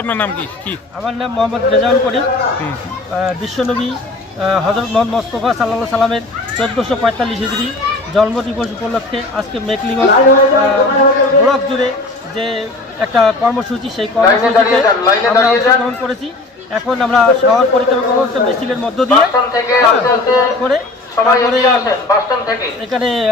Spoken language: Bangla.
আপনার নাম কি? আমার নাম মোহাম্মদ রেজাউল করিম। বিশ্বনবী হযরত মোহাম্মদ মুস্তাফা সাল্লাল্লাহু সাল্লামের 1445 হিজরি জন্মদিবস উপলক্ষে আজকে মেকলিগঞ্জ ব্লক জুড়ে যে একটা কর্মসূচি, সেই কর্মসূচিতে আমরা অংশগ্রহণ করেছি। এখন আমরা শহর পরিক্রমা করতে মিছিলের মধ্য দিয়ে করে তারপরে এখানে